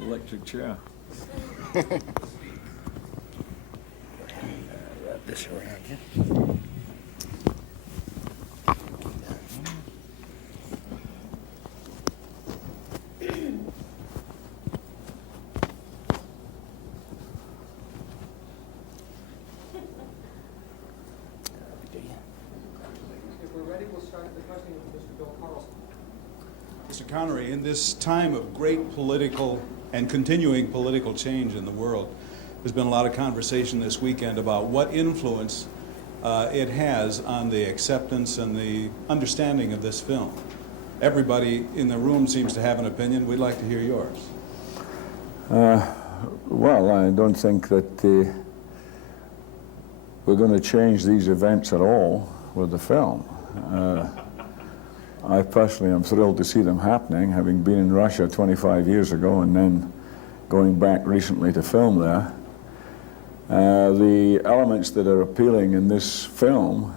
Electric chair. Wrap this around you. If we're ready, we'll start the questioning with Mr. Bill Carlson. Mr. Connery, in this time of great political and continuing political change in the world, there's been a lot of conversation this weekend about what influence it has on the acceptance and the understanding of this film. Everybody in the room seems to have an opinion. We'd like to hear yours. Well, I don't think that we're going to change these events at all with the film. I personally am thrilled to see them happening, having been in Russia 25 years ago and then going back recently to film there. The elements that are appealing in this film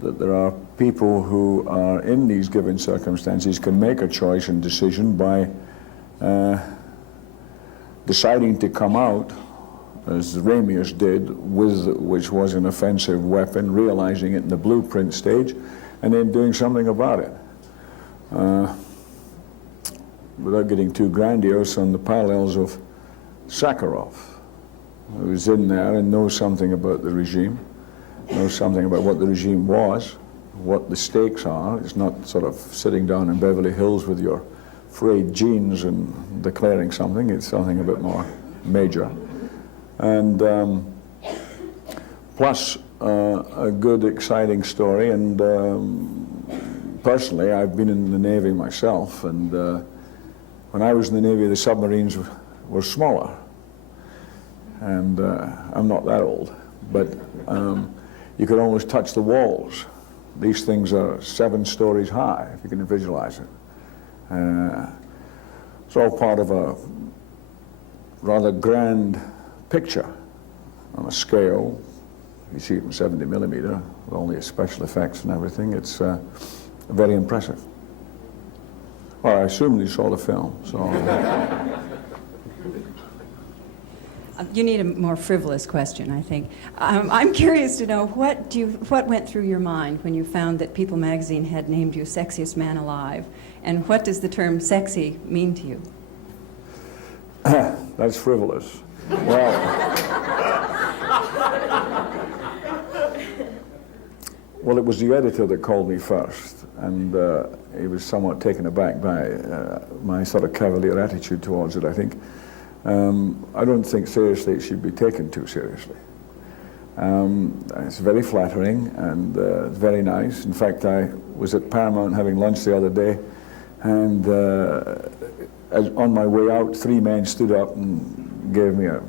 that there are people who are in these given circumstances can make a choice and decision by deciding to come out, as Ramius did, which was an offensive weapon, realizing it in the blueprint stage, and then doing something about it. Without getting too grandiose, on the parallels of Sakharov, who's in there and knows something about the regime, knows something about what the regime was, what the stakes are. It's not sort of sitting down in Beverly Hills with your frayed jeans and declaring something. It's something a bit more major. And plus a good, exciting story. And personally, I've been in the Navy myself, and when I was in the Navy, the submarines were smaller. And I'm not that old, but you could almost touch the walls. These things are 7 stories high, if you can visualize it. It's all part of a rather grand picture on a scale. You see it in 70 millimeter with all the special effects and everything. It's very impressive. Well, I assume you saw the film, so. You need a more frivolous question, I think. I'm curious to know what went through your mind when you found that People magazine had named you Sexiest Man Alive, and what does the term sexy mean to you? That's frivolous. Well, it was the editor that called me first, and he was somewhat taken aback by my sort of cavalier attitude towards it, I think. I don't think seriously it should be taken too seriously. It's very flattering and very nice. In fact, I was at Paramount having lunch the other day, and on my way out, 3 men stood up and gave me a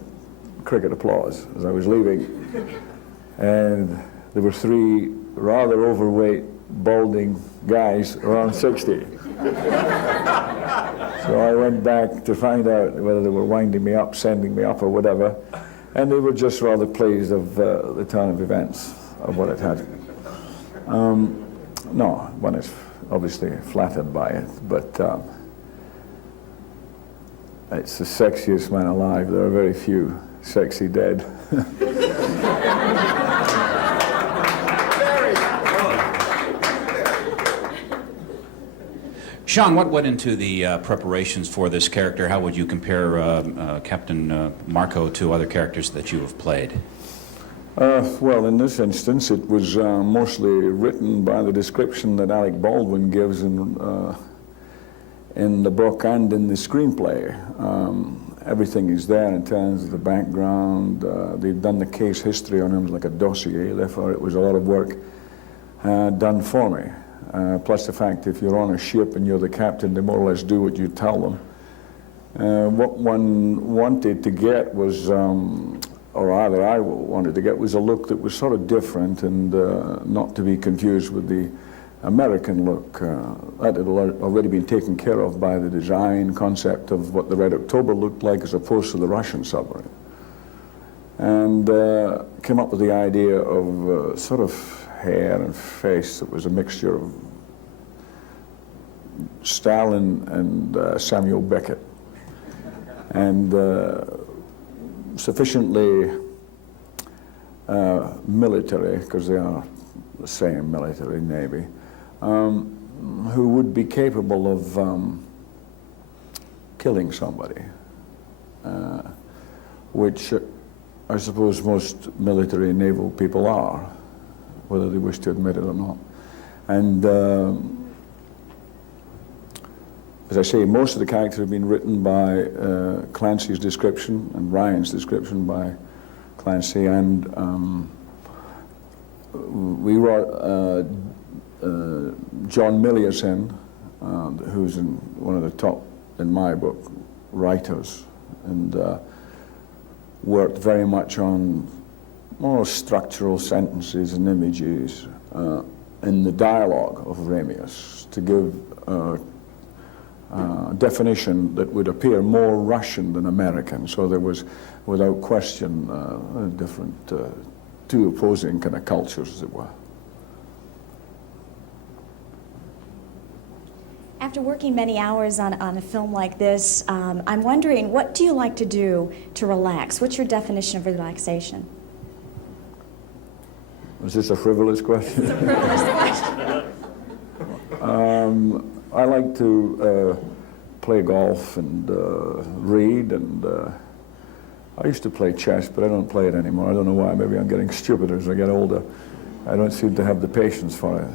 cricket applause as I was leaving. And there were 3 rather overweight, balding guys around 60. So I went back to find out whether they were winding me up, sending me up, or whatever, and they were just rather pleased of the turn of events, of what it had. No, one is obviously flattered by it, but it's the sexiest man alive. There are very few sexy dead. Sean, what went into the preparations for this character? How would you compare Captain Marco to other characters that you have played? Well, in this instance, it was mostly written by the description that Alec Baldwin gives in the book and in the screenplay. everything is there in terms of the background. They've done the case history on him like a dossier, therefore it was a lot of work done for me. Plus the fact if you're on a ship and you're the captain, they more or less do what you tell them. What one wanted to get was, or rather I wanted to get, was a look that was sort of different and not to be confused with the American look. That had already been taken care of by the design concept of what the Red October looked like as opposed to the Russian submarine. And came up with the idea of sort of hair and face that was a mixture of Stalin and Samuel Beckett. And sufficiently military, because they are the same military, Navy, who would be capable of killing somebody, which I suppose most military and naval people are, whether they wish to admit it or not. And as I say, most of the characters have been written by Clancy's description and Ryan's description by Clancy, and we wrote John Millierson, who's one of the top, in my book, writers, and worked very much on more structural sentences and images in the dialogue of Ramius to give definition that would appear more Russian than American. So there was, without question, different, two opposing kind of cultures, as it were. After working many hours on a film like this, I'm wondering, what do you like to do to relax? What's your definition of relaxation? Was this a frivolous question? It's a frivolous question. I like to play golf and read, and I used to play chess, but I don't play it anymore. I don't know why. Maybe I'm getting stupider as I get older. I don't seem to have the patience for it.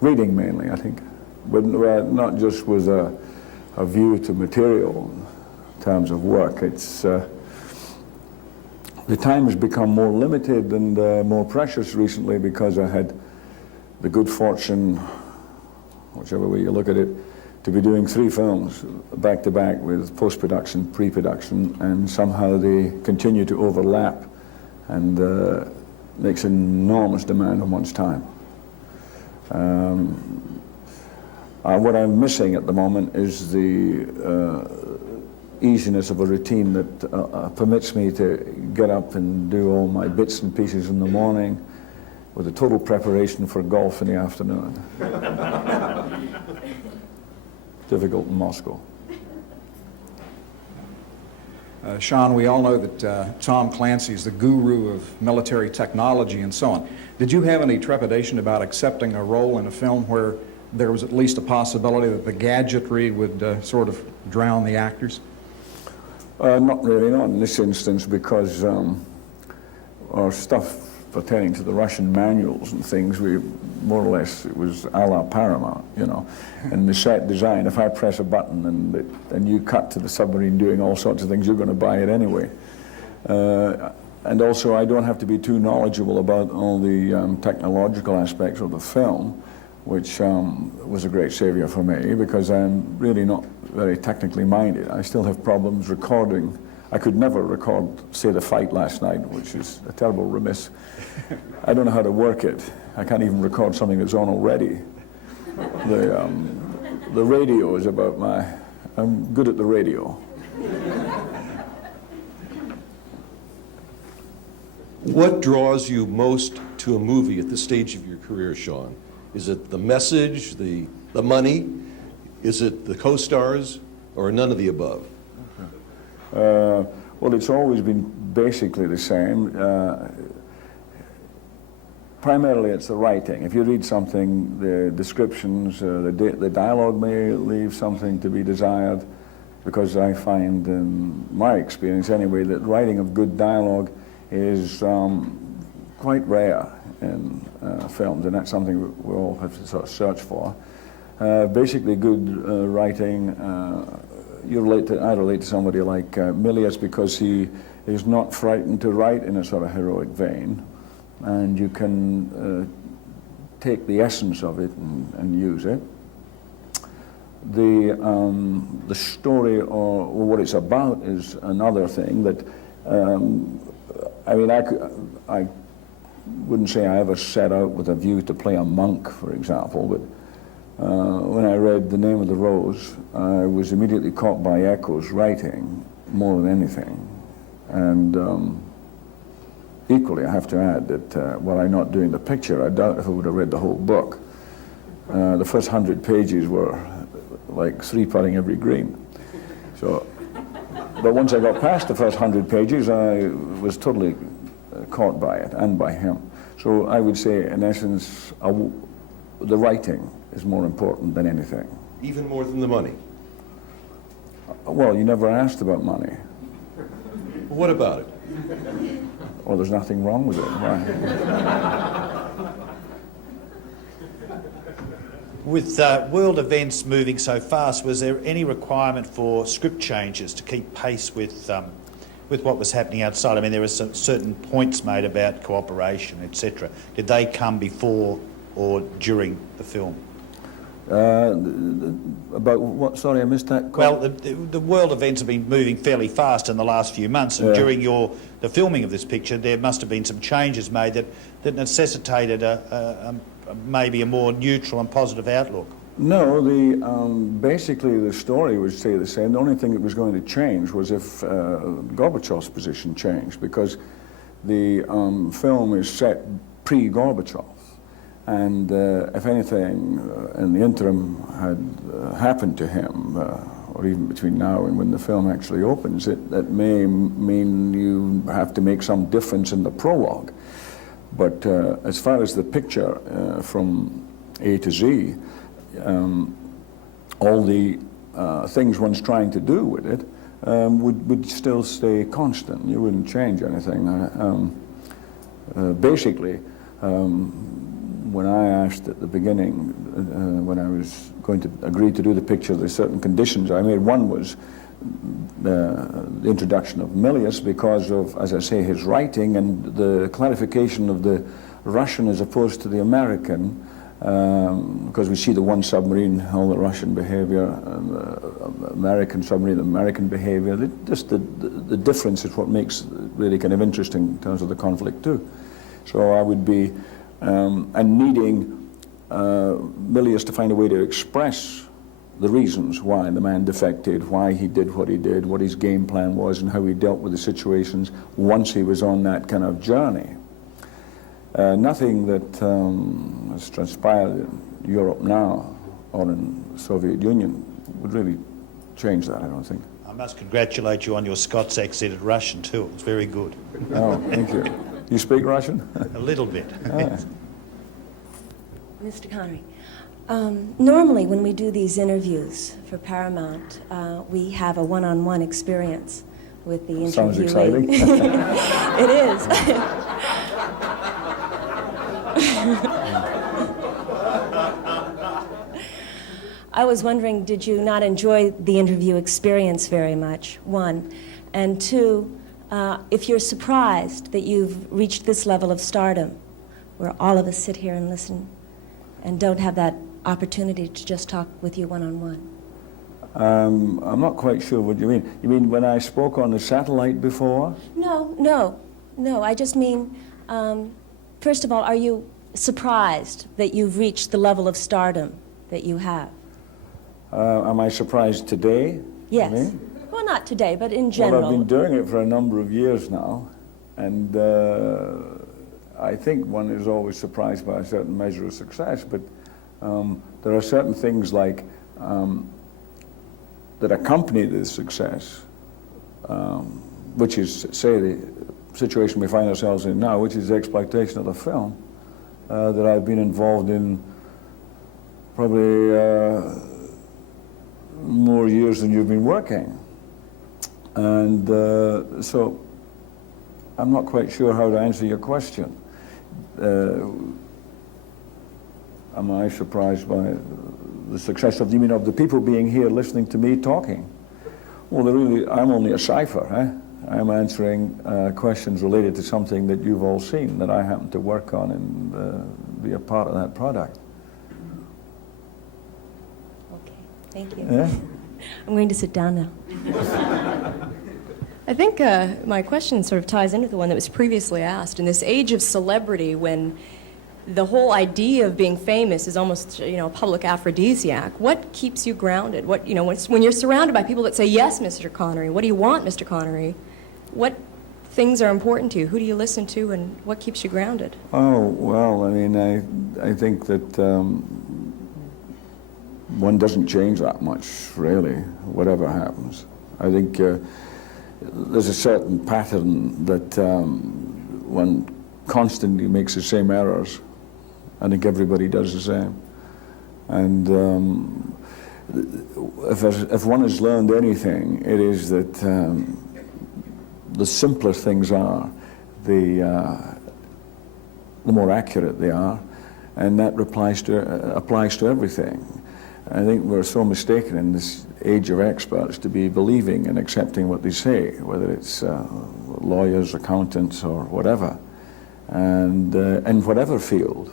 Reading mainly, I think, but not just with a view to material in terms of work. It's the time has become more limited and more precious recently because I had the good fortune, whichever way you look at it, to be doing 3 films back to back with post-production, pre-production, and somehow they continue to overlap and makes an enormous demand on one's time. What I'm missing at the moment is the easiness of a routine that permits me to get up and do all my bits and pieces in the morning with a total preparation for golf in the afternoon. Difficult in Moscow. Sean, we all know that Tom Clancy is the guru of military technology and so on. Did you have any trepidation about accepting a role in a film where there was at least a possibility that the gadgetry would sort of drown the actors? Not really, not in this instance, because our stuff pertaining to the Russian manuals and things, we more or less, it was a la Paramount, you know. And the set design, if I press a button and you cut to the submarine doing all sorts of things, you're going to buy it anyway. And also, I don't have to be too knowledgeable about all the technological aspects of the film, which was a great savior for me, because I'm really not very technically minded. I still have problems recording. I could never record, say, the fight last night, which is a terrible remiss. I don't know how to work it. I can't even record something that's on already. The radio is about I'm good at the radio. What draws you most to a movie at this stage of your career, Sean? Is it the message, the money? Is it the co-stars, or none of the above? Well, it's always been basically the same. Primarily, it's the writing. If you read something, the descriptions, the dialogue may leave something to be desired, because I find, in my experience anyway, that writing of good dialogue is quite rare in films, and that's something we all have to sort of search for. Basically, good writing I relate to somebody like Milius because he is not frightened to write in a sort of heroic vein, and you can take the essence of it and use it. The story or what it's about is another thing that, I mean, I wouldn't say I ever set out with a view to play a monk, for example, but when I read The Name of the Rose, I was immediately caught by Echo's writing more than anything. And equally, I have to add that while I'm not doing the picture, I doubt if I would have read the whole book. The first 100 pages were like 3-putting every green. So, but once I got past the first 100 pages, I was totally caught by it and by him. So I would say, in essence, the writing is more important than anything. Even more than the money. Well, you never asked about money. What about it? Well, there's nothing wrong with it. Why? With world events moving so fast, was there any requirement for script changes to keep pace with what was happening outside? I mean, there were certain points made about cooperation, etc. Did they come before or during the film? About what? Sorry, I missed that. Well, the world events have been moving fairly fast in the last few months, and during the filming of this picture, there must have been some changes made that necessitated maybe a more neutral and positive outlook. No, basically the story would stay the same. The only thing that was going to change was if Gorbachev's position changed, because the film is set pre-Gorbachev. And if anything in the interim had happened to him, or even between now and when the film actually opens, that may mean you have to make some difference in the prologue. But as far as the picture from A to Z, all the things one's trying to do with it would still stay constant. You wouldn't change anything. Basically, when I asked at the beginning, when I was going to agree to do the picture, there's certain conditions I made. One was the introduction of Milius because of, as I say, his writing and the clarification of the Russian as opposed to the American, because we see the one submarine, all the Russian behavior, and the American submarine, the American behavior. Just the difference is what makes it really kind of interesting in terms of the conflict too. So I would be, and needing Milius to find a way to express the reasons why the man defected, why he did, what his game plan was, and how he dealt with the situations once he was on that kind of journey. Nothing that has transpired in Europe now or in the Soviet Union would really change that, I don't think. I must congratulate you on your Scots accent at Russian too. It was very good. Oh, thank you. You speak Russian? A little bit. Ah. Mr. Connery, normally when we do these interviews for Paramount, we have a one-on-one experience with the interviewee. Sounds exciting. It is. I was wondering, did you not enjoy the interview experience very much, one? And two, if you're surprised that you've reached this level of stardom, where all of us sit here and listen and don't have that opportunity to just talk with you one-on-one. I'm not quite sure what you mean. You mean when I spoke on the satellite before? No. I just mean, first of all, are you surprised that you've reached the level of stardom that you have? Am I surprised today? Yes. You mean? Well, not today, but in general. Well, I've been doing it for a number of years now, and I think one is always surprised by a certain measure of success, but there are certain things like that accompany this success, which is, say, the situation we find ourselves in now, which is the exploitation of the film, that I've been involved in probably more years than you've been working. And so I'm not quite sure how to answer your question. Am I surprised by the success of, you mean, of the people being here listening to me talking? Well, I'm only a cipher, I'm answering questions related to something that you've all seen, that I happen to work on and be a part of that product. Okay, thank you. Yeah? I'm going to sit down now. I think my question sort of ties into the one that was previously asked. In this age of celebrity, when the whole idea of being famous is almost, a public aphrodisiac, what keeps you grounded? What, when you're surrounded by people that say, yes, Mr. Connery, what do you want, Mr. Connery? What things are important to you? Who do you listen to, and what keeps you grounded? Oh, well, I mean, I think that one doesn't change that much, really, whatever happens. I think there's a certain pattern that one constantly makes the same errors. I think everybody does the same. And if one has learned anything, it is that the simpler things are, the more accurate they are, and that applies to everything. I think we're so mistaken in this age of experts to be believing and accepting what they say, whether it's lawyers, accountants, or whatever, and in whatever field.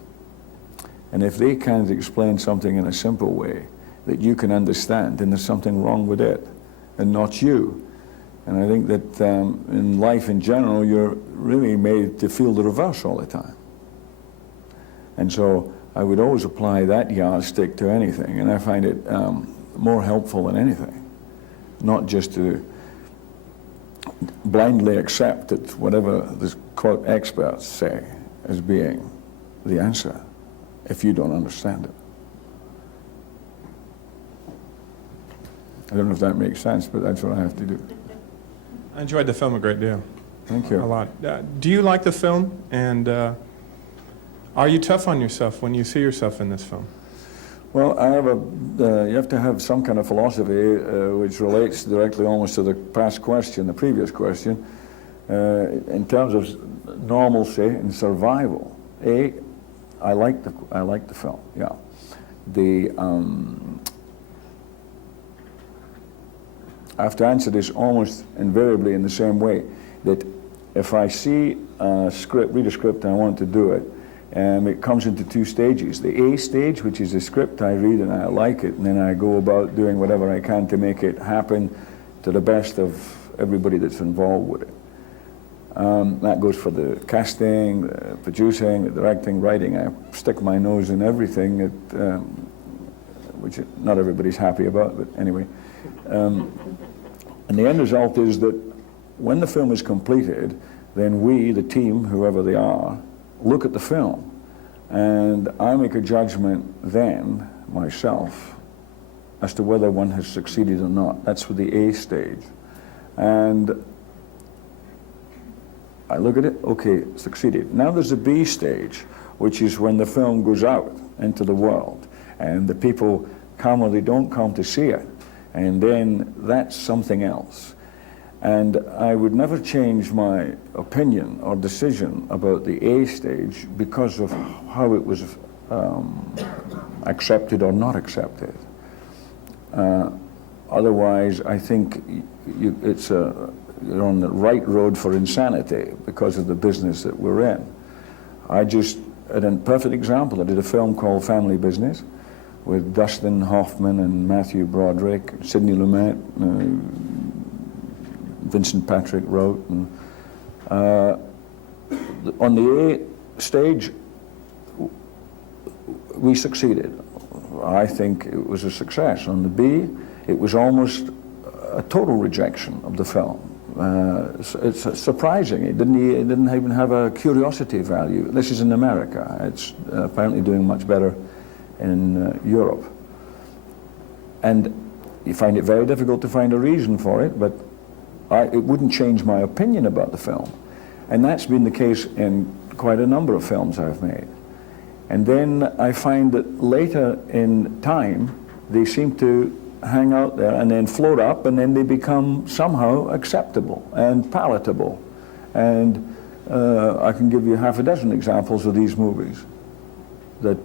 And if they can't explain something in a simple way that you can understand, then there's something wrong with it, and not you. And I think that in life in general, you're really made to feel the reverse all the time. And so I would always apply that yardstick to anything, and I find it more helpful than anything, not just to blindly accept that whatever the quote experts say as being the answer if you don't understand it. I don't know if that makes sense, but that's what I have to do. I enjoyed the film a great deal. Thank you. A lot. Do you like the film? And are you tough on yourself when you see yourself in this film? Well, I have you have to have some kind of philosophy which relates directly almost to the past question, the previous question, in terms of normalcy and survival. I like the film, yeah. I have to answer this almost invariably in the same way, that if I see a script, read a script and I want to do it, it comes into two stages. The A stage, which is the script I read and I like it, and then I go about doing whatever I can to make it happen to the best of everybody that's involved with it. That goes for the casting, the producing, the directing, writing. I stick my nose in everything, which not everybody's happy about, but anyway. And the end result is that when the film is completed, then we, the team, whoever they are, look at the film, and I make a judgment then, myself, as to whether one has succeeded or not. That's for the A stage. And I look at it, okay, succeeded. Now there's the B stage, which is when the film goes out into the world, and the people come or they don't come to see it, and then that's something else. And I would never change my opinion or decision about the A stage because of how it was accepted or not accepted. Otherwise, I think you're on the right road for insanity because of the business that we're in. I just had a perfect example. I did a film called Family Business with Dustin Hoffman and Matthew Broderick, Sidney Lumet, Vincent Patrick wrote. And, on the A stage, we succeeded. I think it was a success. On the B, it was almost a total rejection of the film. It's surprising. It didn't even have a curiosity value. This is in America. It's apparently doing much better in Europe. And you find it very difficult to find a reason for it, but it wouldn't change my opinion about the film. And that's been the case in quite a number of films I've made. And then I find that later in time, they seem to hang out there and then float up, and then they become somehow acceptable and palatable. And I can give you half a dozen examples of these movies that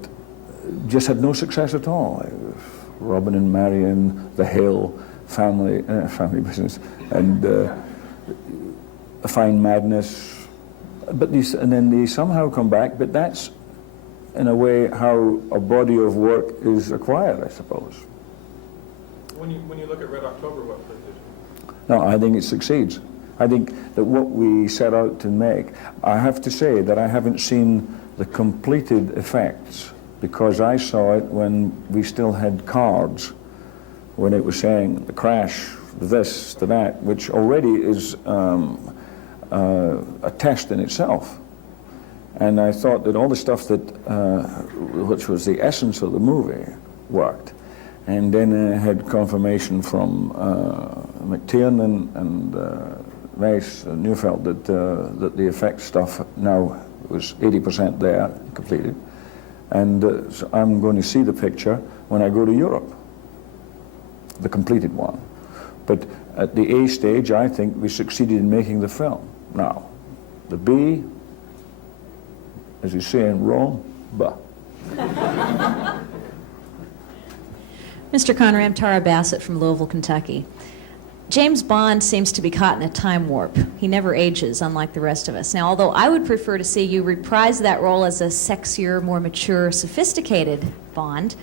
just had no success at all. Robin and Marion, The Hill, family business, and Fine Madness. But and then they somehow come back. But that's, in a way, how a body of work is acquired, I suppose. When you look at Red October, what fruit did you? No, I think it succeeds. I think that what we set out to make, I have to say that I haven't seen the completed effects, because I saw it when we still had cards, when it was saying the crash, this, the that, which already is a test in itself. And I thought that all the stuff that, which was the essence of the movie, worked. And then I had confirmation from McTiernan and Weiss, Neufeld, that the effects stuff now was 80% there, completed. And so I'm going to see the picture when I go to Europe, the completed one. But at the A stage, I think we succeeded in making the film. Now, the B, as you say in Rome, bah. Mr. Connery, I'm Tara Bassett from Louisville, Kentucky. James Bond seems to be caught in a time warp. He never ages, unlike the rest of us. Now, although I would prefer to see you reprise that role as a sexier, more mature, sophisticated Bond,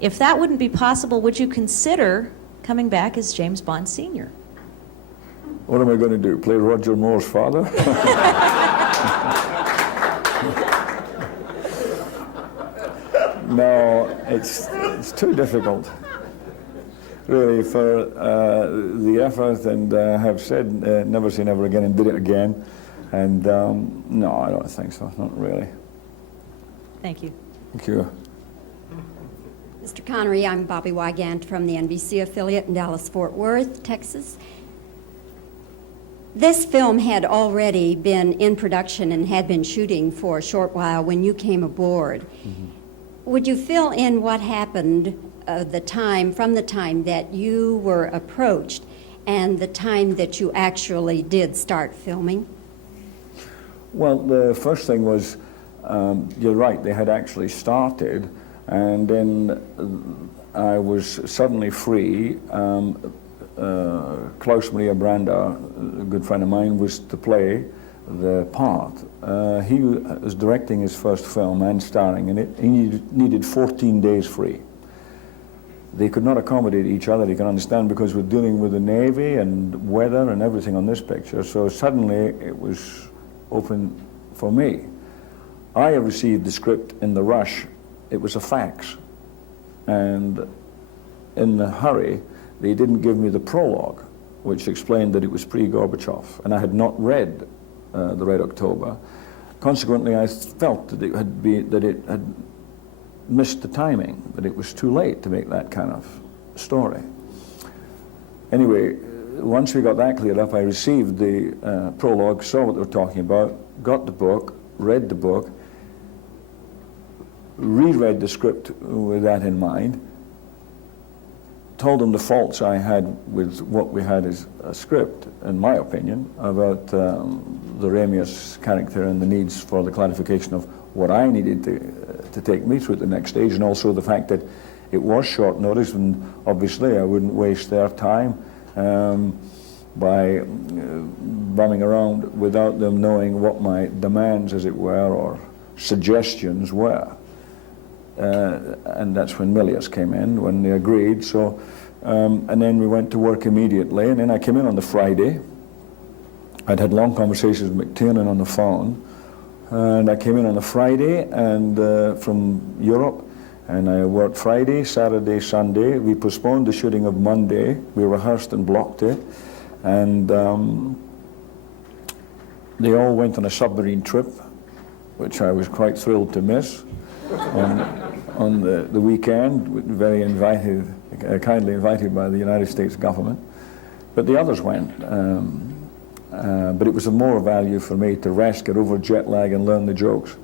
if that wouldn't be possible, would you consider coming back as James Bond Sr.? What am I going to do, play Roger Moore's father? No, it's too difficult, really, for the effort, and I have said never say never again and did it again. And no, I don't think so, not really. Thank you. Thank you. Mr. Connery, I'm Bobby Wygant from the NBC affiliate in Dallas-Fort Worth, Texas. This film had already been in production and had been shooting for a short while when you came aboard. Mm-hmm. Would you fill in what happened from the time that you were approached and the time that you actually did start filming? Well, the first thing was, you're right, they had actually started, and then I was suddenly free. Klaus Maria Branda, a good friend of mine, was to play the part. He was directing his first film and starring in it. He needed 14 days free. They could not accommodate each other, you can understand, because we're dealing with the Navy and weather and everything on this picture. So suddenly it was open for me. I received the script in the rush. It was a fax. And in the hurry, they didn't give me the prologue, which explained that it was pre-Gorbachev. And I had not read the Red October. Consequently, I felt that it had missed the timing, that it was too late to make that kind of story. Anyway, once we got that cleared up, I received the prologue, saw what they were talking about, got the book, read the book, reread the script with that in mind, told them the faults I had with what we had as a script, in my opinion, about the Ramius character and the needs for the clarification of what I needed to take me through the next stage, and also the fact that it was short notice, and obviously I wouldn't waste their time by bumming around without them knowing what my demands, as it were, or suggestions were. And that's when Milius came in, when they agreed. So, and then we went to work immediately. And then I came in on the Friday. I'd had long conversations with McTiernan on the phone. And I came in on the Friday and from Europe. And I worked Friday, Saturday, Sunday. We postponed the shooting of Monday. We rehearsed and blocked it. And they all went on a submarine trip, which I was quite thrilled to miss. On the weekend, very invited, kindly invited by the United States government. But the others went. But it was of more value for me to rest, get over jet lag and learn the jokes,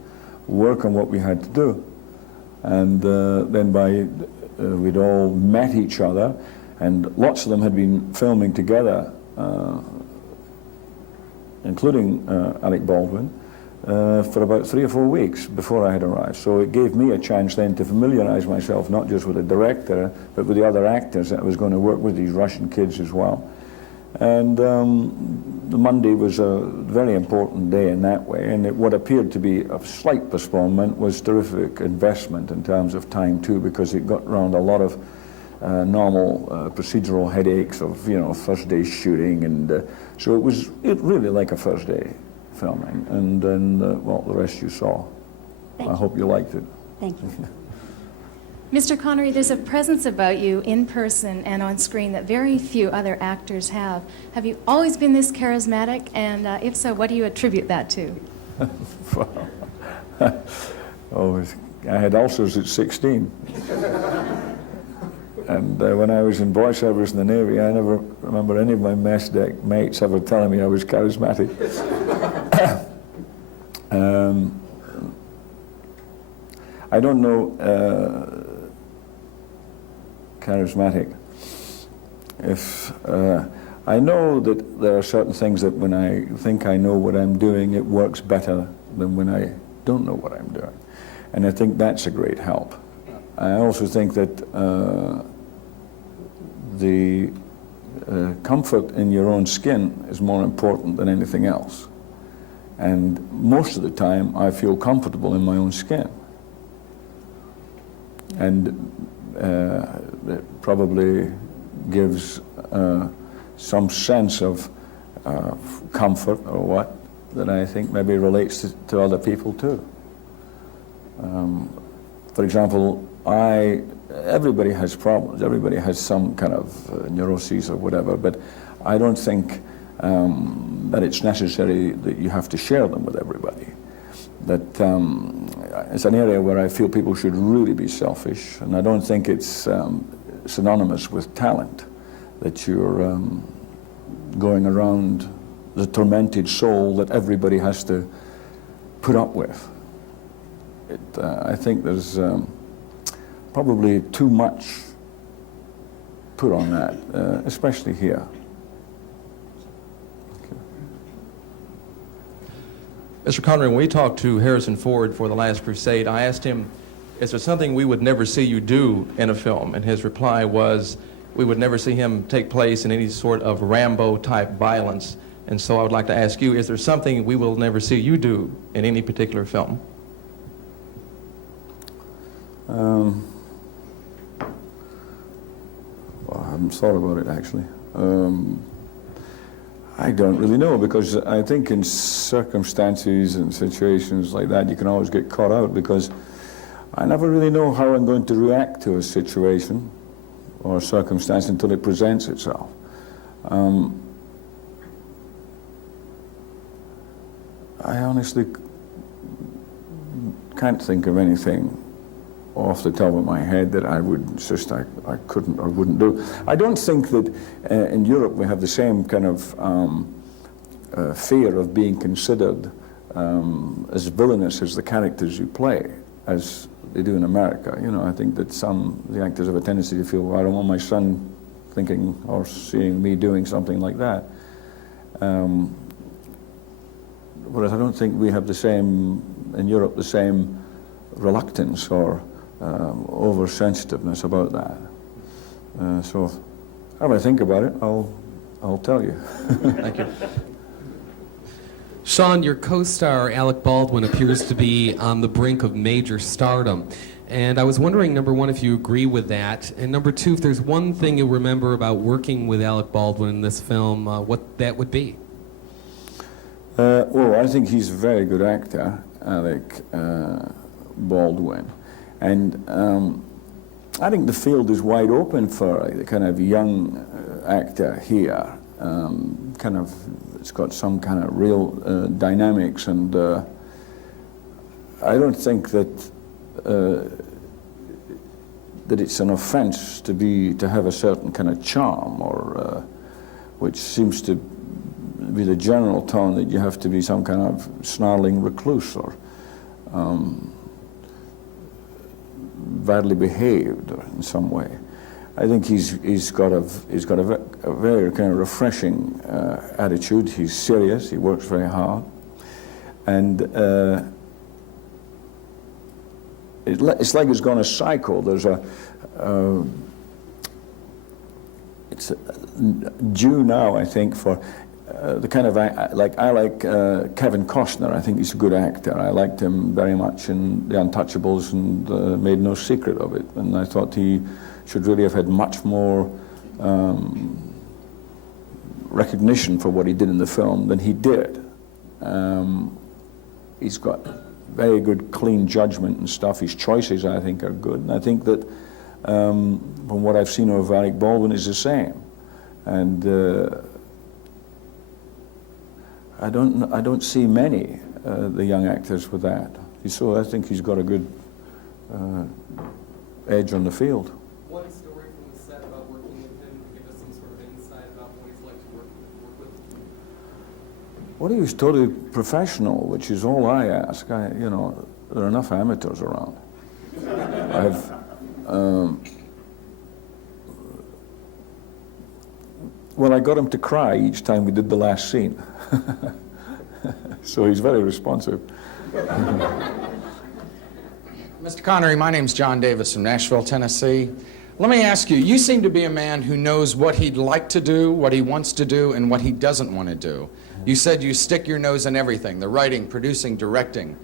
work on what we had to do. And then we'd all met each other, and lots of them had been filming together, including Alec Baldwin. for about 3 or 4 weeks before I had arrived. So it gave me a chance then to familiarize myself not just with the director, but with the other actors that I was going to work with, these Russian kids as well. And the Monday was a very important day in that way, and what appeared to be a slight postponement was terrific investment in terms of time too, because it got around a lot of normal procedural headaches of, you know, first day shooting, and so it was really like a first day filming, and then, well, the rest you saw. I hope you liked it. Thank you. Mr. Connery, there's a presence about you in person and on screen that very few other actors have. Have you always been this charismatic? And if so, what do you attribute that to? Oh, I had ulcers at 16. And when I was in boy service in the Navy, I never remember any of my mess deck mates ever telling me I was charismatic. I don't know charismatic. If I know that there are certain things that when I think I know what I'm doing, it works better than when I don't know what I'm doing. And I think that's a great help. I also think that the comfort in your own skin is more important than anything else. And most of the time, I feel comfortable in my own skin. And it probably gives some sense of comfort or what that I think maybe relates to other people too. For example, everybody has problems, everybody has some kind of neuroses or whatever, but I don't think that it's necessary that you have to share them with everybody. That it's an area where I feel people should really be selfish, and I don't think it's synonymous with talent, that you're going around the tormented soul that everybody has to put up with. I think there's probably too much put on that, especially here. Mr. Connery, when we talked to Harrison Ford for The Last Crusade, I asked him, is there something we would never see you do in a film? And his reply was, we would never see him take place in any sort of Rambo-type violence. And so I would like to ask you, is there something we will never see you do in any particular film? Well, I haven't thought about it, actually. I don't really know, because I think in circumstances and situations like that, you can always get caught out, because I never really know how I'm going to react to a situation or a circumstance until it presents itself. I honestly can't think of anything off the top of my head that I would insist I couldn't or wouldn't do. I don't think that in Europe we have the same kind of fear of being considered as villainous as the characters you play as they do in America. You know, I think that the actors have a tendency to feel, well, I don't want my son thinking or seeing me doing something like that. Whereas I don't think we have the same, in Europe, the same reluctance or oversensitiveness about that. So, if I think about it, I'll tell you. Thank you. Sean, your co-star Alec Baldwin appears to be on the brink of major stardom. And I was wondering, number one, if you agree with that, and number two, if there's one thing you remember about working with Alec Baldwin in this film, what that would be. Well, I think he's a very good actor, Alec Baldwin. And I think the field is wide open for a kind of young actor here. It's got some kind of real dynamics, and I don't think that that it's an offense to have a certain kind of charm, or which seems to be the general tone, that you have to be some kind of snarling recluse or badly behaved in some way. I think he's got a very kind of refreshing attitude. He's serious. He works very hard, And it's like it's gone a cycle. There's it's due now, I think, for the kind of I like Kevin Costner. I think he's a good actor. I liked him very much in The Untouchables and made no secret of it. And I thought he should really have had much more recognition for what he did in the film than he did. He's got very good, clean judgment and stuff. His choices, I think, are good. And I think that from what I've seen of Alec Baldwin is the same. And I don't see many the young actors with that. So I think he's got a good edge on the field. One story from the set about working with him to give us some sort of insight about what he's like to work with. Well, he was totally professional, which is all I ask. You know, there are enough amateurs around. I've well, I got him to cry each time we did the last scene. So he's very responsive. Mr. Connery, my name's John Davis from Nashville, Tennessee. Let me ask you, you seem to be a man who knows what he'd like to do, what he wants to do, and what he doesn't want to do. You said you stick your nose in everything, the writing, producing, directing.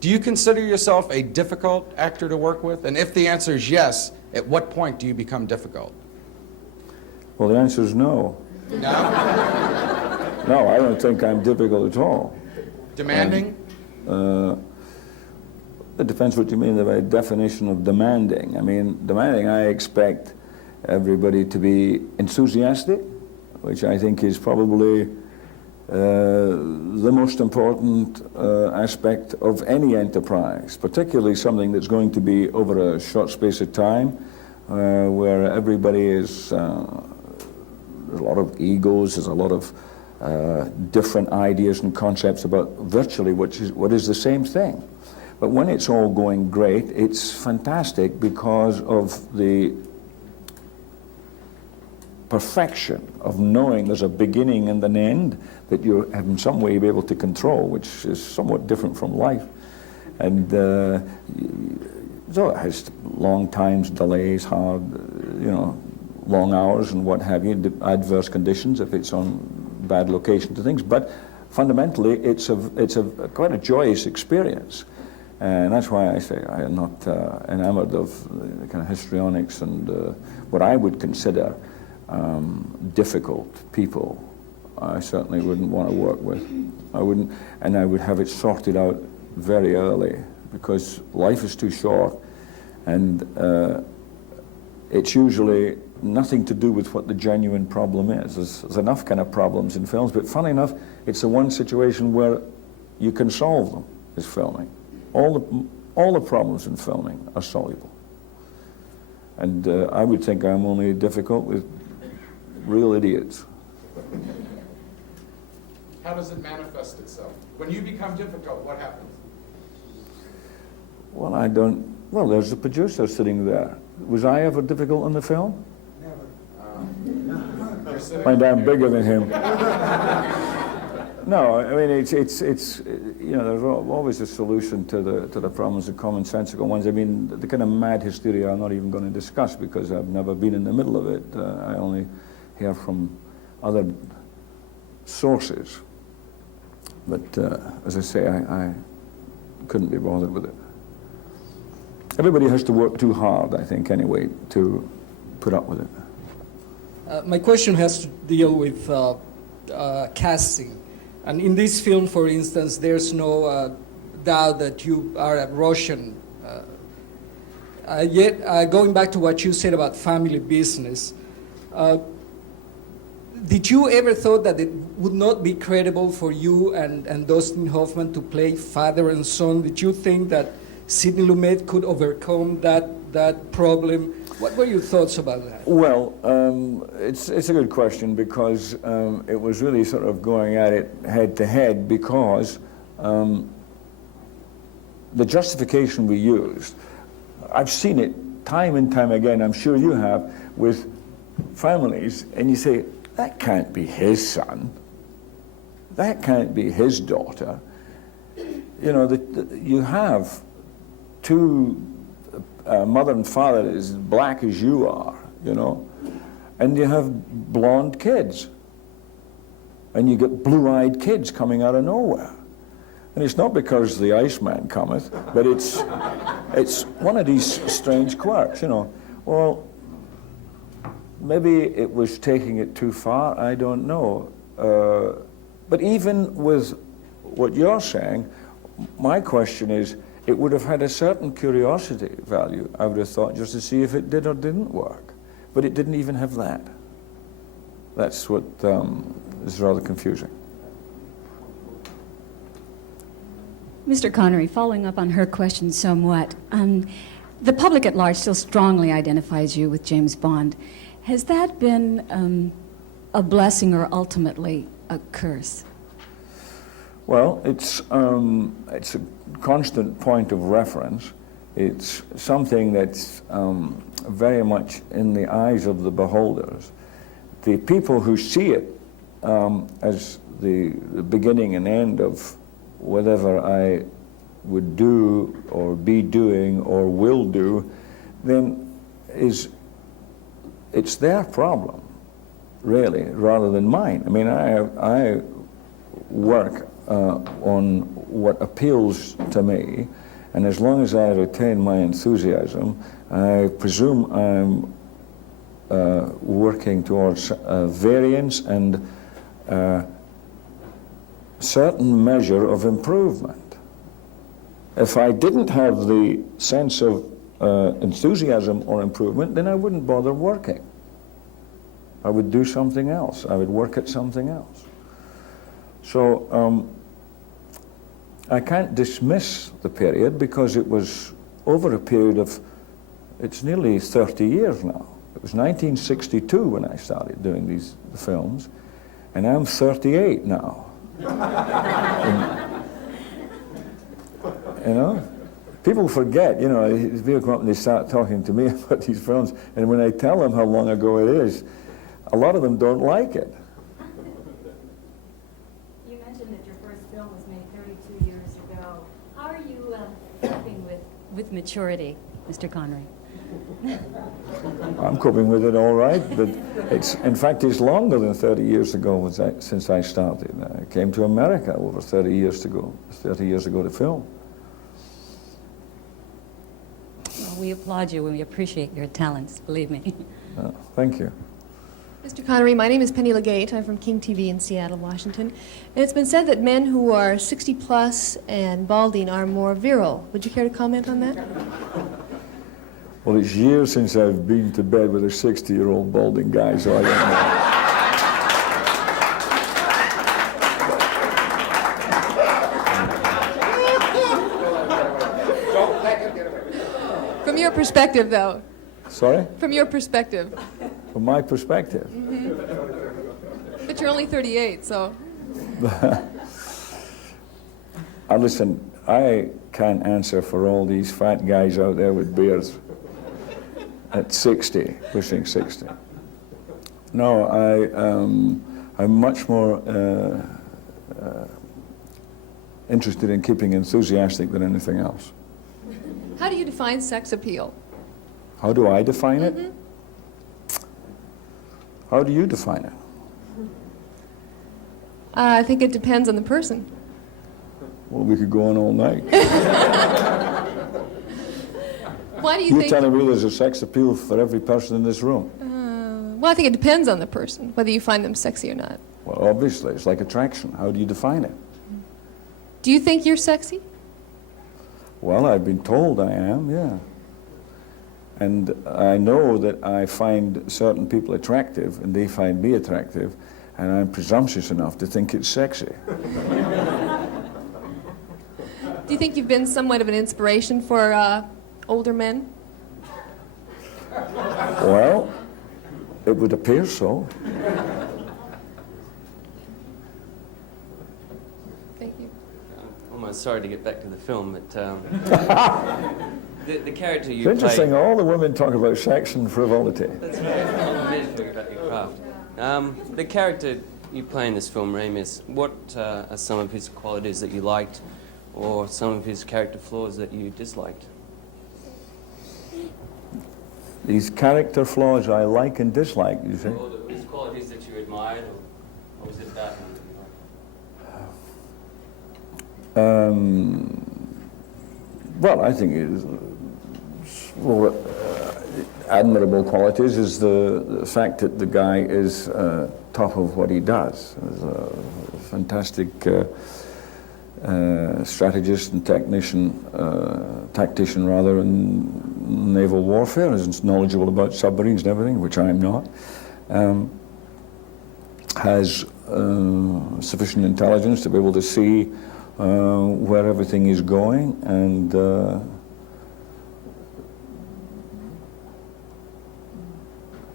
Do you consider yourself a difficult actor to work with? And if the answer is yes, at what point do you become difficult? Well, the answer is no. No? No, I don't think I'm difficult at all. Demanding? It depends what you mean by definition of demanding. I mean, demanding, I expect everybody to be enthusiastic, which I think is probably the most important aspect of any enterprise, particularly something that's going to be over a short space of time, where everybody is, there's a lot of egos, there's a lot of different ideas and concepts about virtually what is the same thing. But when it's all going great, it's fantastic because of the perfection of knowing there's a beginning and an end that you have in some way be able to control, which is somewhat different from life. And so it has long times, delays, hard, you know, long hours and what have you, adverse conditions if it's on bad locations and things. But fundamentally, it's quite a joyous experience. And that's why I say I am not enamored of the kind of histrionics and what I would consider difficult people. I certainly wouldn't want to work with. I wouldn't, and I would have it sorted out very early because life is too short, and it's usually nothing to do with what the genuine problem is. There's enough kind of problems in films, but funny enough, it's the one situation where you can solve them, is filming. All the problems in filming are soluble. And I would think I'm only difficult with real idiots. How does it manifest itself? When you become difficult, what happens? Well, I don't, well, there's the producer sitting there. Was I ever difficult in the film? Never. Mind I'm bigger than him. No, I mean, it's you know, there's always a solution to the problems, the commonsensical ones. I mean, the kind of mad hysteria I'm not even going to discuss because I've never been in the middle of it. I only hear from other sources. But as I say, I couldn't be bothered with it. Everybody has to work too hard, I think, anyway, to put up with it. My question has to deal with casting. And in this film, for instance, there's no doubt that you are a Russian. Yet, going back to what you said about family business, did you ever thought that it would not be credible for you and Dustin Hoffman to play father and son? Did you think that Sidney Lumet could overcome that problem? What were your thoughts about that? Well, it's a good question because it was really sort of going at it head to head because the justification we used, I've seen it time and time again, I'm sure you have, with families, and you say, that can't be his son, that can't be his daughter. you know, you have two, mother and father as black as you are, you know, and you have blonde kids. And you get blue-eyed kids coming out of nowhere. And it's not because the Iceman cometh, but it's one of these strange quirks, you know. Well, maybe it was taking it too far, I don't know. But even with what you're saying, my question is, it would have had a certain curiosity value, I would have thought, just to see if it did or didn't work. But it didn't even have that. That's what is rather confusing. Mr. Connery, following up on her question somewhat, the public at large still strongly identifies you with James Bond. Has that been a blessing or ultimately a curse? Well, it's a constant point of reference. It's something that's very much in the eyes of the beholders. The people who see it as the beginning and end of whatever I would do or be doing or will do, then it's their problem, really, rather than mine. I mean, I work on what appeals to me, and as long as I retain my enthusiasm, I presume I'm working towards variance and certain measure of improvement. If I didn't have the sense of enthusiasm or improvement, then I wouldn't bother working. I would do something else. I would work at something else. So I can't dismiss the period because it was over a period of, it's nearly 30 years now. It was 1962 when I started doing these films, and I'm 38 now. You know, people forget, you know, people come up and they start talking to me about these films, and when I tell them how long ago it is, a lot of them don't like it. You mentioned that your first film was made 32 years ago. How are you coping with maturity, Mr. Connery? I'm coping with it all right, but in fact, it's longer than 30 years ago since I started. I came to America over 30 years ago to film. Well, we applaud you and we appreciate your talents, believe me. Thank you. Mr. Connery, my name is Penny Legate. I'm from King TV in Seattle, Washington. And it's been said that men who are 60 plus and balding are more virile. Would you care to comment on that? Well, it's years since I've been to bed with a 60-year-old balding guy, so I don't know. From your perspective, though. Sorry? From your perspective. From my perspective. Mm-hmm. But you're only 38, so. Listen, I can't answer for all these fat guys out there with beards at 60, pushing 60. No, I'm much more interested in keeping enthusiastic than anything else. How do you define sex appeal? How do I define it? How do you define it? I think it depends on the person. Well, we could go on all night. Why do you You're think... telling me there's a sex appeal for every person in this room? Well, I think it depends on the person, whether you find them sexy or not. Well, obviously, it's like attraction. How do you define it? Do you think you're sexy? Well, I've been told I am, yeah. And I know that I find certain people attractive, and they find me attractive, and I'm presumptuous enough to think it's sexy. Do you think you've been somewhat of an inspiration for older men? Well, it would appear so. Thank you. I'm almost sorry to get back to the film, but the character you It's interesting, play... all the women talk about sex and frivolity. That's right. I'm here to talk about your craft. The character you play in this film, Ramis, what are some of his qualities that you liked or some of his character flaws that you disliked? These character flaws I like and dislike, you say? Or his qualities that you admired, or was it that one that you liked? Well, I think admirable qualities is the fact that the guy is top of what he does. He's a fantastic strategist and tactician rather, in naval warfare. He's knowledgeable about submarines and everything, which I'm not. Has sufficient intelligence to be able to see where everything is going,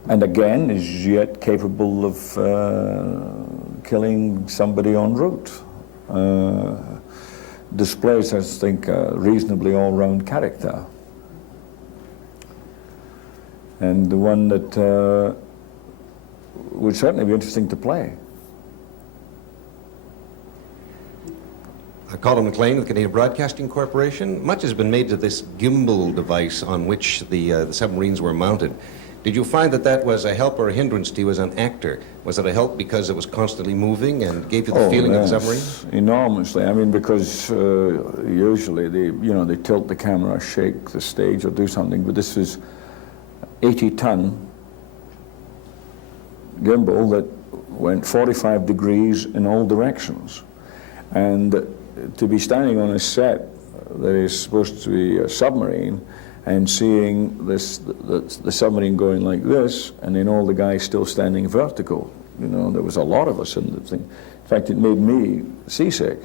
and again is yet capable of killing somebody en route. Displays, I think, a reasonably all-round character, and the one that would certainly be interesting to play. Colin McLean with Canadian Broadcasting Corporation. Much has been made of this gimbal device on which the submarines were mounted. Did you find that that was a help or a hindrance to you as an actor? Was it a help because it was constantly moving and gave you the feeling of the submarine? Enormously. I mean, because usually they tilt the camera, shake the stage, or do something. But this is 80-ton gimbal that went 45 degrees in all directions, and to be standing on a set that is supposed to be a submarine and seeing the submarine going like this, and then all the guys still standing vertical. You know, there was a lot of us in the thing. In fact, it made me seasick.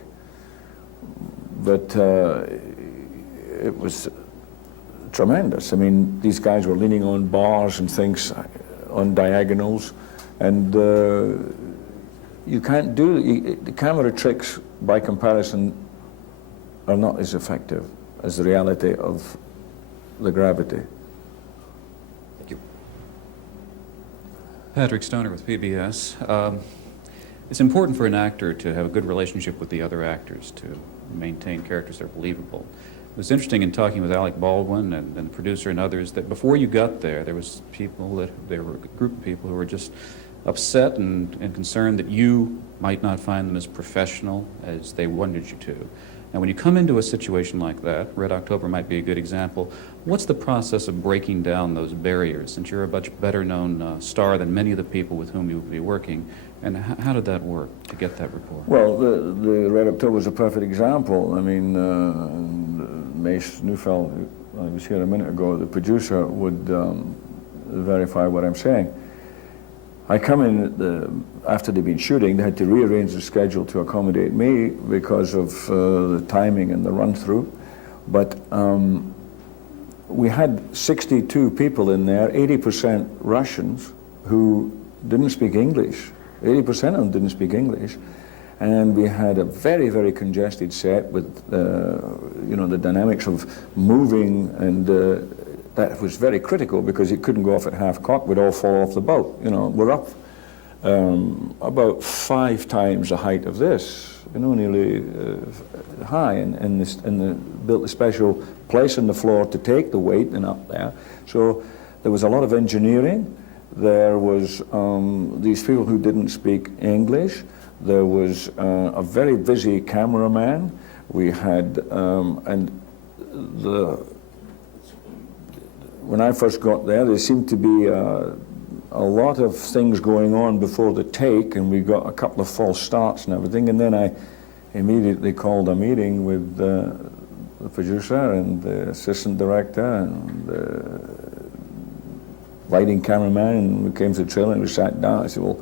But it was tremendous. I mean, these guys were leaning on bars and things, on diagonals, and you can't do the camera tricks by comparison are not as effective as the reality of the gravity. Thank you. Patrick Stoner with PBS. It's important for an actor to have a good relationship with the other actors to maintain characters that are believable. It was interesting in talking with Alec Baldwin and the producer and others that before you got there were a group of people who were just upset and concerned that you might not find them as professional as they wanted you to. Now, when you come into a situation like that, Red October might be a good example, what's the process of breaking down those barriers, since you're a much better known star than many of the people with whom you will be working, and how did that work to get that rapport? Well, the Red October is a perfect example. I mean, Mace Neufeld, I was here a minute ago, the producer, would verify what I'm saying. I come in after they'd been shooting. They had to rearrange the schedule to accommodate me because of the timing and the run-through. But we had 62 people in there, 80% Russians, who didn't speak English. 80% of them didn't speak English. And we had a very, very congested set with, the dynamics of moving, and that was very critical because it couldn't go off at half-cock. We'd all fall off the boat. You know, we're up about 5 times the height of this, nearly high, and built a special place in the floor to take the weight and up there. So there was a lot of engineering. There was these people who didn't speak English. There was a very busy cameraman. We had, when I first got there seemed to be a lot of things going on before the take, and we got a couple of false starts and everything, and then I immediately called a meeting with the producer and the assistant director and the lighting cameraman, and we came to the trailer and we sat down. I said, well,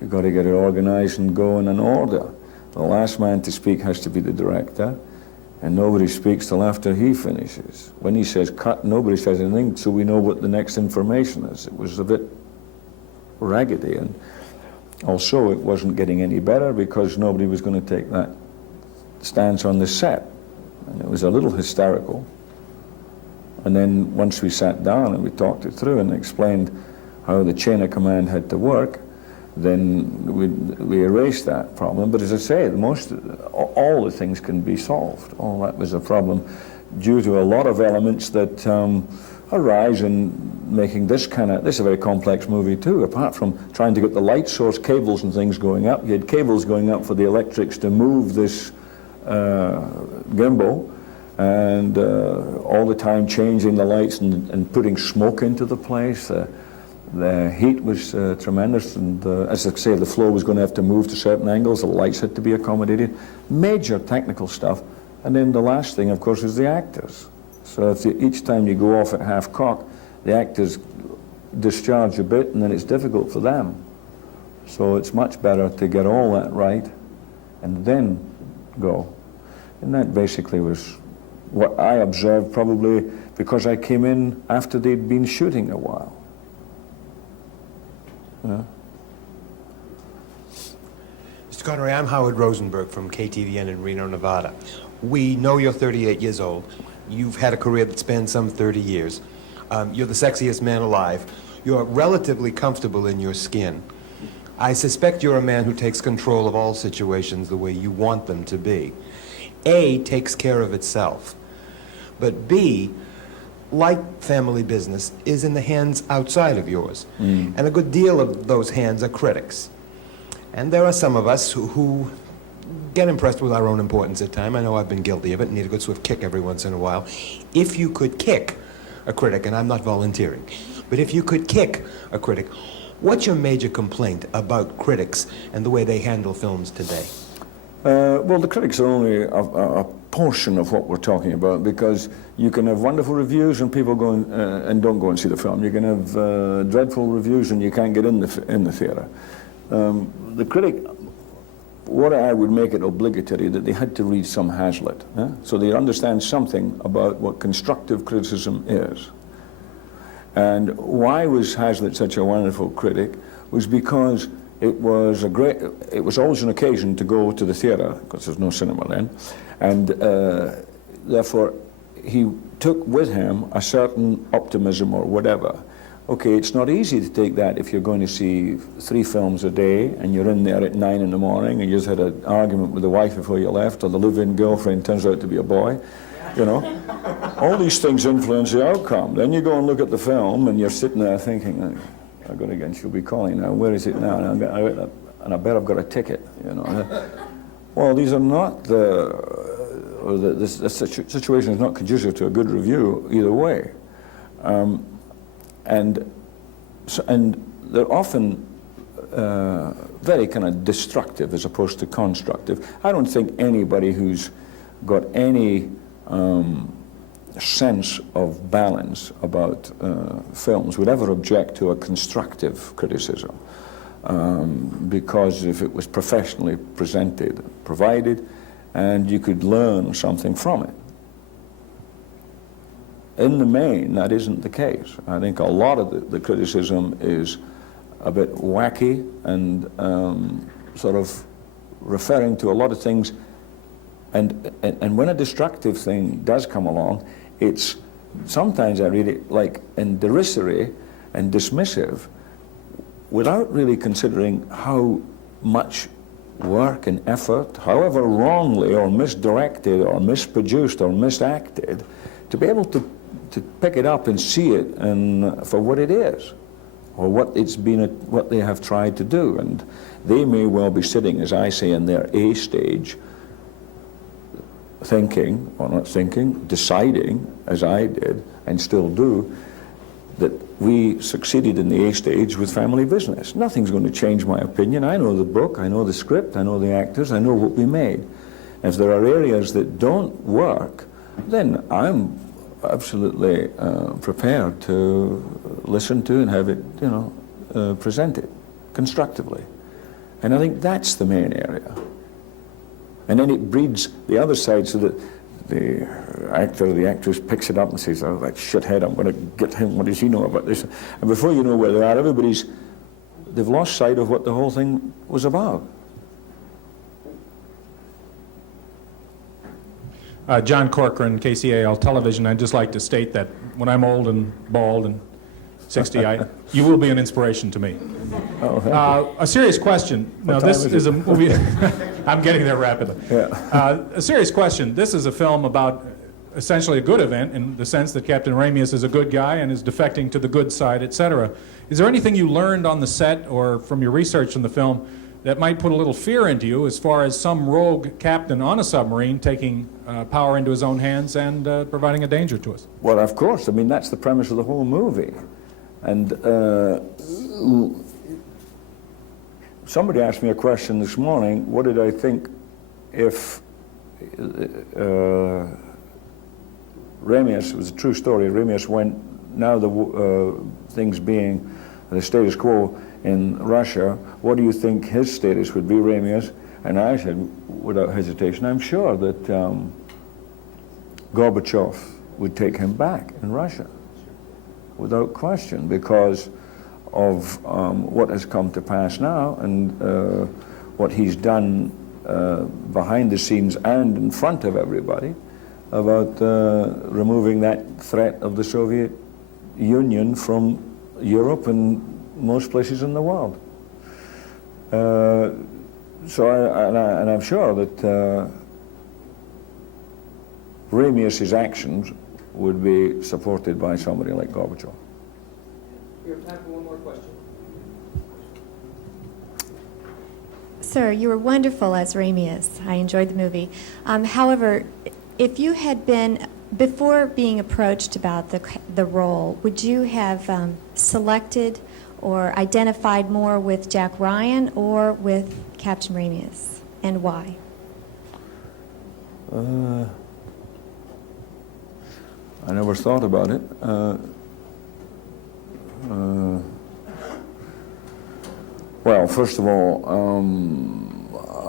you've got to get it organized and go in an order. The last man to speak has to be the director, and nobody speaks till after he finishes. When he says cut, nobody says anything, so we know what the next information is. It was a bit raggedy, and also it wasn't getting any better because nobody was going to take that stance on the set, and it was a little hysterical. And then once we sat down and we talked it through and explained how the chain of command had to work, then we erased that problem. But as I say, all the things can be solved. All that was a problem due to a lot of elements that arise in making this is a very complex movie too. Apart from trying to get the light source cables and things going up, you had cables going up for the electrics to move this gimbal, and all the time changing the lights and putting smoke into the place. The heat was tremendous, and as I say, the flow was going to have to move to certain angles, the lights had to be accommodated. Major technical stuff. And then the last thing, of course, is the actors. So if each time you go off at half cock, the actors discharge a bit, and then it's difficult for them. So it's much better to get all that right and then go. And that basically was what I observed, probably because I came in after they'd been shooting a while. Yeah. Mr. Connery, I'm Howard Rosenberg from KTVN in Reno, Nevada. We know you're 38 years old. You've had a career that spans some 30 years. You're the sexiest man alive. You're relatively comfortable in your skin. I suspect you're a man who takes control of all situations the way you want them to be. A takes care of itself. But B, like family business, is in the hands outside of yours. And a good deal of those hands are critics. And there are some of us who get impressed with our own importance at times. I know I've been guilty of it and need a good swift kick every once in a while. If you could kick a critic, and I'm not volunteering, but if you could kick a critic, what's your major complaint about critics and the way they handle films today? Well, the critics are only a portion of what we're talking about, because you can have wonderful reviews and people go and don't go and see the film. You can have dreadful reviews and you can't get in the theatre. The critic, what I would make it obligatory that they had to read some Hazlitt, so they understand something about what constructive criticism is. And why was Hazlitt such a wonderful critic was because it was always an occasion to go to the theatre, because there's no cinema then, and therefore he took with him a certain optimism or whatever. Okay, it's not easy to take that if you're going to see 3 films a day and you're in there at 9 in the morning and you just had an argument with the wife before you left, or the live-in girlfriend turns out to be a boy, you know. All these things influence the outcome. Then you go and look at the film and you're sitting there thinking, I've got again, she'll be calling now, where is it now? And I bet I've got a ticket, you know. Well, these are not the situation is not conducive to a good review either way. And they're often very kind of destructive as opposed to constructive. I don't think anybody who's got any sense of balance about films would ever object to a constructive criticism, because if it was professionally presented, provided, and you could learn something from it. In the main, that isn't the case. I think a lot of the criticism is a bit wacky and sort of referring to a lot of things. And when a destructive thing does come along, it's sometimes I read it like in derisory and dismissive, without really considering how much work and effort, however wrongly or misdirected or misproduced or misacted, to be able to pick it up and see it and for what it is, or what what they have tried to do. And they may well be sitting, as I say, in their A stage, thinking, or not thinking, deciding, as I did and still do, that we succeeded in the A stage with family business. Nothing's going to change my opinion. I know the book, I know the script, I know the actors, I know what we made. If there are areas that don't work, then I'm absolutely prepared to listen to and have it, you know, presented constructively. And I think that's the main area. And then it breeds the other side, so that the actor or the actress picks it up and says, oh, that shithead, I'm going to get him, what does he know about this? And before you know where they are, they've lost sight of what the whole thing was about. John Corcoran, KCAL Television. I'd just like to state that when I'm old and bald and 60, you will be an inspiration to me. A serious question. Now, this is a movie. I'm getting there rapidly. A serious question. This is a film about essentially a good event in the sense that Captain Ramius is a good guy and is defecting to the good side, etc. Is there anything you learned on the set or from your research in the film that might put a little fear into you as far as some rogue captain on a submarine taking power into his own hands and providing a danger to us? Well, of course. I mean, that's the premise of the whole movie. And somebody asked me a question this morning, what did I think if Ramius, it was a true story, Ramius went, now the things being the status quo in Russia, what do you think his status would be, Ramius? And I said, without hesitation, I'm sure that Gorbachev would take him back in Russia, without question, because of what has come to pass now and what he's done behind the scenes and in front of everybody about removing that threat of the Soviet Union from Europe and most places in the world. And I'm sure that Ramius's actions would be supported by somebody like Gorbachev. We have time for one more question. Sir, you were wonderful as Ramius. I enjoyed the movie. However, if you had been, before being approached about the role, would you have selected or identified more with Jack Ryan or with Captain Ramius, and why? I never thought about it. Well, first of all,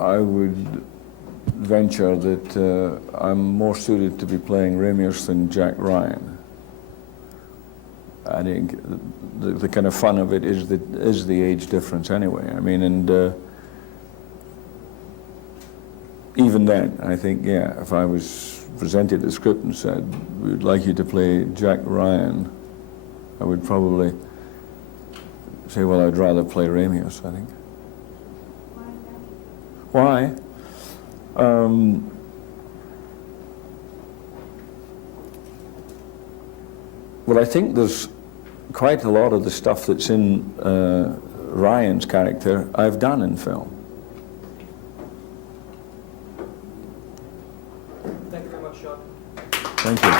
I would venture that I'm more suited to be playing Ramius than Jack Ryan. I think the kind of fun of it is the age difference anyway. I mean, and even then, I think, yeah, if I was presented the script and said, we'd like you to play Jack Ryan, I would probably say, well, I'd rather play Ramius, I think. Why? Well, I think there's quite a lot of the stuff that's in Ryan's character I've done in film. Thank you very much, Sean. Thank you.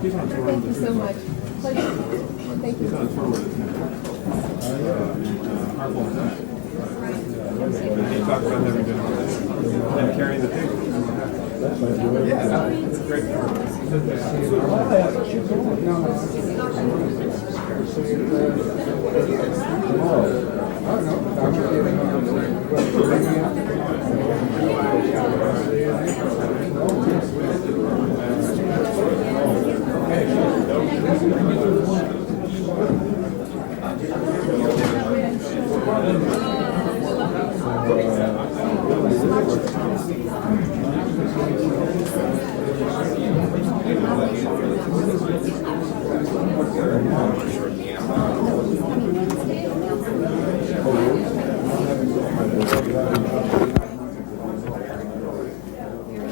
Thank you so much. Pleasure. Thank you. You talked about having been and carrying the table. Yeah, it's a great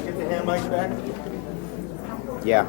Get the hand mics back? Yeah.